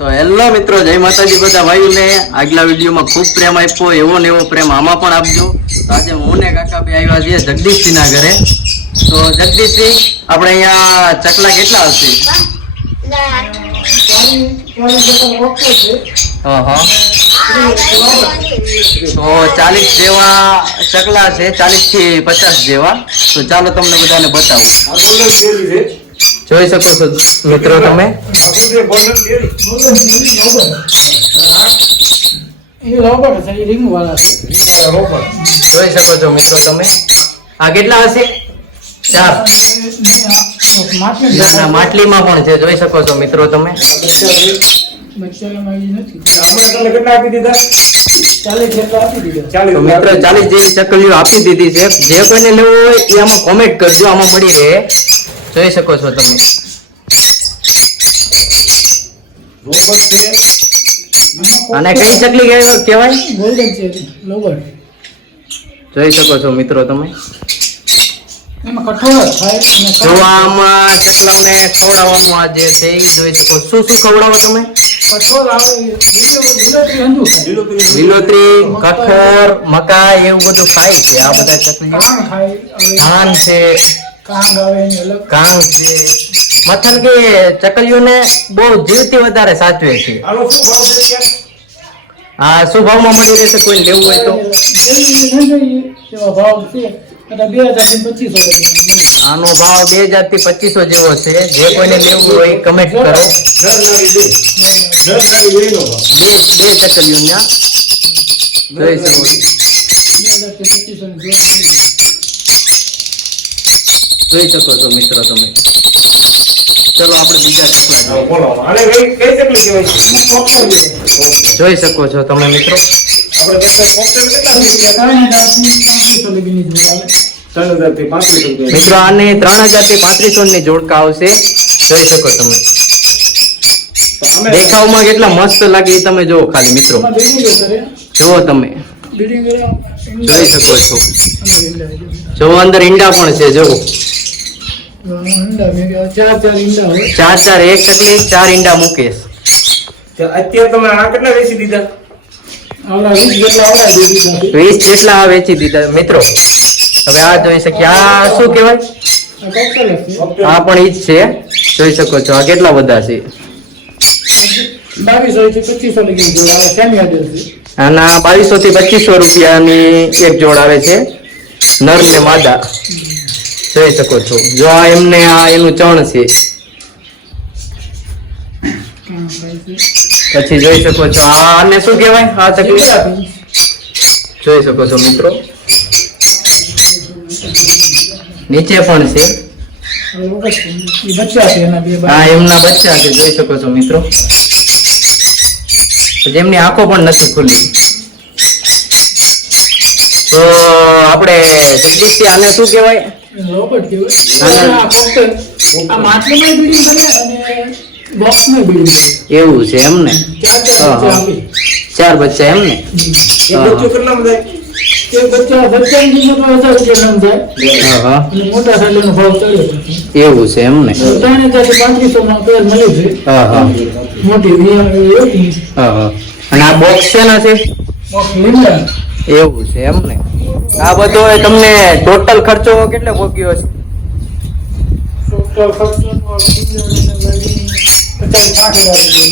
તો હેલો મિત્રો, જય માતાજી બધા ભાઈઓને. આગલા વિડીયોમાં ખૂબ પ્રેમ આપ્યો, એવો ને એવો પ્રેમ આમાં પણ આપજો. તો આજે હું ને કાકા બે આવ્યા છીએ જગદીશસિંહ ના ઘરે. તો જગદીશસિંહ આપણે અહીંયા ચકલા કેટલા હશે તો ચાલીસ જેવા ચકલા છે ચાલીસથી પચાસ જેવા. તો ચાલો તમને બધાને બતાવું. જોઈ શકો છો મિત્રો તમે. જોઈ શકો છો મિત્રો તમે. આ કેટલા હશે? ચાર. ના માટલીમાં પણ છે, જોઈ શકો છો મિત્રો તમે. મિત્રો ચાલીસ જેવી ચકલીઓ આપી દીધી છે. જે કોઈને લેવું હોય એ આમાં કોમેન્ટ કરજો, આમાં મળી રહે. જોઈ શકો છો તમે. અને કઈ ચકલી કહેવાય- જોઈ શકો છો મિત્રો તમે. જોવામાં આમાં ચકલાઓને ખવડાવવાનું આ જે છે એ જોઈ શકો. શું શું ખવડાવો તમે? લીલોતરી કઠોર મકાઈ એવું બધું ખાય છે આ બધા ચકલી. ધાન છે. કાંગ છે. મતલબ કે ચકલીઓને બહુ જીવથી વધારે સાચવે છે. આ શું ભાવમાં મળી રહેશે? કોઈ લેવું હોય તો. આનો ભાવ બે હજારથી પચીસો જેવો છે. જે કોઈને લેવું હોય કમેન્ટ કરો. બે બે ચકલીઓ જોઈ શકો જોઈ શકો છો મિત્રો તમે. ચલો આપણે બીજા ચકલા. જોઈ શકો છો તમે મિત્રો. મિત્રો આને ત્રણ હજારથી પાંત્રીસો ની જોડકા આવશે. જોઈ શકો તમે. દેખાવમાં કેટલા મસ્ત લાગે એ તમે જુઓ ખાલી મિત્રો. જુઓ તમે. જોઈ શકો છો. જુઓ અંદર ઈંડા પણ છે જુઓ. ચાર ચાર ઈંડા ચાર ચાર એક ચકલી ચાર ઈંડા મૂકેશ. અત્યારે તમે આ કેટલા વેચી દીધા? વીસ જેટલા વેચી દીધા મિત્રો. હવે આ જોઈ શકીએ. આ શું કહેવાય? આ પણ ઈ જ છે. જોઈ શકો છો. આ કેટલા બધા છે? બાવીસો થી પચીસો રૂપિયાની એક જોડ આવે છે. નર ને માદા. જોઈ શકો છો. જો આ એમને આ એનું ચણ છે. પછી જોઈ શકો છો આને શું કહેવાય? આ ચકલી જોઈ શકો છો મિત્રો. નીચે પણ છે. આ એમના બચ્ચા છે, જોઈ શકો છો મિત્રો. એમની આંખો પણ નથી ખુલી તો આપણે જગદીશ આને શું કહેવાય? રોબોટ કહેવાય આ કોકટેલ આ માટલીમાં અને બોક્સમાં બીડિંગ એવું છે એમ ને? ચાર બચ્ચા હા. આપે. ચાર બચ્ચા એમ ને? બચ્ચું હા. અને એવું છે એમ ને? આ બોક્સ છે? ને છે એવું છે એમ ને? આ બધો તમને ટોટલ ખર્ચો કેટલો ભોગ્યો છે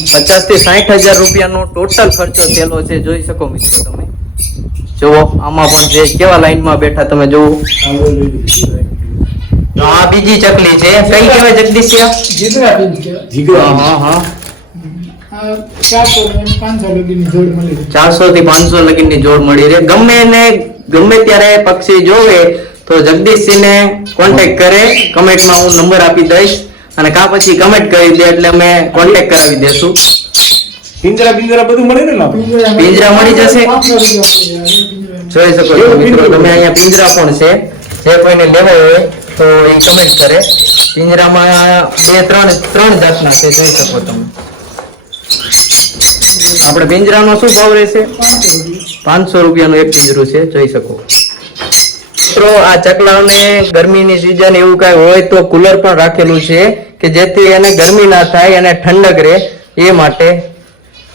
પચાસથી સાઠ હજાર રૂપિયાનો ટોટલ ખર્ચો થયેલો છે જોઈ શકો મિત્રો તમે. જુઓ આમાં પણ જે કેવા લાઈનમાં બેઠા તમે જુઓ. તો આ બીજી ચકલી છે. કઈ કહેવાય બીજ. હા હા ચારસો પાંચસો લગીની થી પાંચસો લગીની જોડ મળી રહે. ગમે એને ગમે ત્યારે પક્ષી જોવે તો જગદીશસિંહને ને કોન્ટેક્ટ કરે કમેન્ટમાં હું નંબર આપી દઈશ અને કા પછી કમેન્ટ કરી દે એટલે અમે કોન્ટેક્ટ કરાવી દેશું. પિંજરા પિંજરા બધું મળે ને પિંજરા મળી. જશે? જોઈ શકો છો મિત્રો તમે અહીંયા પિંજરા પણ છે. જે કોઈને લેવો હોય તો એ કમેન્ટ કરે. પિંજરામાં બે ત્રણ ત્રણ જાતના છે જોઈ શકો તમે. આપણે પિંજરાનો શું ભાવ રહેશે? પાંચસો રૂપિયા પાંચસો રૂપિયાનું એક પિંજરું છે જોઈ શકો. મિત્રો આ ચકલાઓને ગરમીની સિઝન એવું કાંઈ હોય તો કુલર પણ રાખેલું છે કે જેથી એને ગરમી ના થાય અને ઠંડક રહે એ માટે.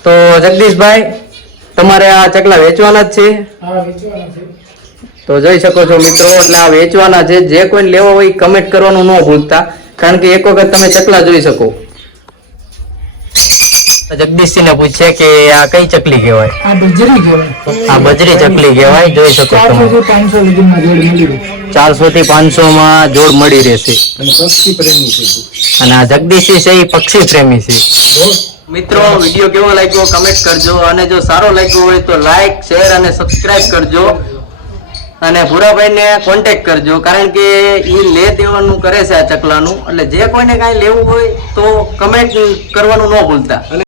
તો જગદીશભાઈ તમારે આ ચકલા વેચવાના જ છે? તો જોઈ શકો છો મિત્રો એટલે આ વેચવાના છે. જે કોઈને લેવા હોય કમેન્ટ કરવાનું ન ભૂલતા કારણ કે એક વખત તમે ચકલા જોઈ શકો. જગદીશસિંહ ને પૂછે કે આ કઈ ચકલી કહેવાય? આ બજરી કહેવાય. આ બજરી ચકલી કહેવાય જોઈ શકો રહે ચારસો થી પાંચસો માં જોડ મળી રહેશે. અને છે. આ જગદીશી છે એ પક્ષી પ્રેમી છે. મિત્રો વીડિયો કેવો લાગ્યો કમેન્ટ કરજો અને જો સારો લાગ્યો હોય તો લાઈક શેર અને સબસ્ક્રાઇબ કરજો. અને ભૂરાભાઈને કોન્ટેક્ટ કરજો કારણ કે એ લે દેવાનું કરે છે આ ચકલાનું. એટલે જે કોઈને કાંઈ લેવું હોય તો કમેન્ટ કરવાનું ન ભૂલતા.